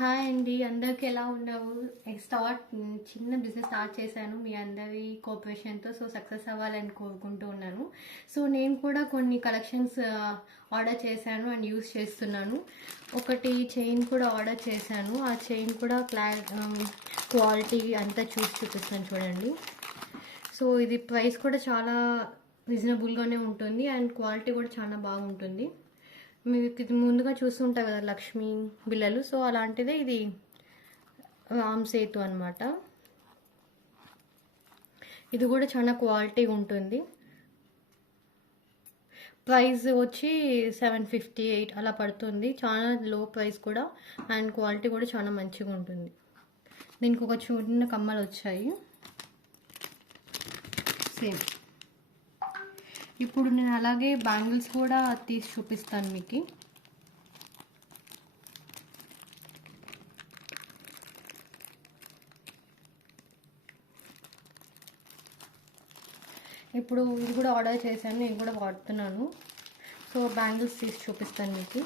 Hi అండి, అందరికి ఎలా ఉన్నావు? చిన్న బిజినెస్ స్టార్ట్ చేశాను మీ అందరి కోఆపరేషన్తో. సో సక్సెస్ అవ్వాలని కోరుకుంటూ ఉన్నాను. సో నేను కూడా కొన్ని కలెక్షన్స్ ఆర్డర్ చేశాను అండ్ యూస్ చేస్తున్నాను. ఒకటి చైన్ కూడా ఆర్డర్ చేశాను. ఆ చైన్ కూడా క్వాలిటీ అంతా చూపిస్తాను చూడండి. సో ఇది ప్రైస్ కూడా చాలా రీజనబుల్గానే ఉంటుంది అండ్ క్వాలిటీ కూడా చాలా బాగుంటుంది. మీకు ఇది ముందుగా చూస్తుంటారు కదా లక్ష్మీ బిళ్ళలు. సో అలాంటిదే ఇది రామ్ సేతు అనమాట. ఇది కూడా చాలా క్వాలిటీ ఉంటుంది. ప్రైస్ వచ్చి 758 అలా పడుతుంది. చాలా లో ప్రైస్ కూడా అండ్ క్వాలిటీ కూడా చాలా మంచిగా ఉంటుంది. దీనికి ఒక చిన్న కమ్మలు వచ్చాయి సేమ్. ఇప్పుడు నేను అలాగే బ్యాంగిల్స్ కూడా తీసి చూపిస్తాను మీకు. ఇప్పుడు ఇది కూడా ఆర్డర్ చేశాను, నేను కూడా వాడుతున్నాను. సో బ్యాంగిల్స్ తీసి చూపిస్తాను మీకు.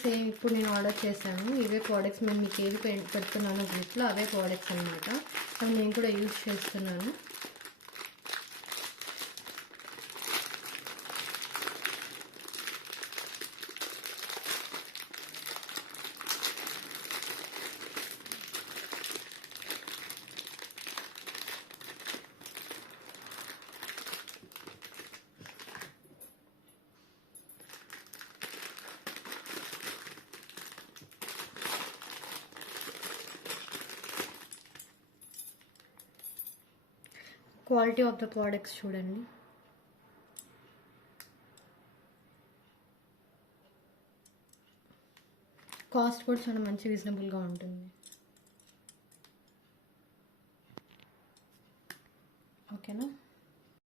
సేమ్ ఇప్పుడు నేను ఆర్డర్ చేశాను. ఇవే ప్రోడక్ట్స్ నేను మీకు ఏవి పెడుతున్నాను గ్రూప్లో అవే ప్రోడక్ట్స్ అనమాట. అవి నేను కూడా యూజ్ చేస్తున్నాను. క్వాలిటీ ఆఫ్ ద ప్రోడక్ట్స్ చూడండి. కాస్ట్ కూడా చాలా మంచి రీజనబుల్గా ఉంటుంది.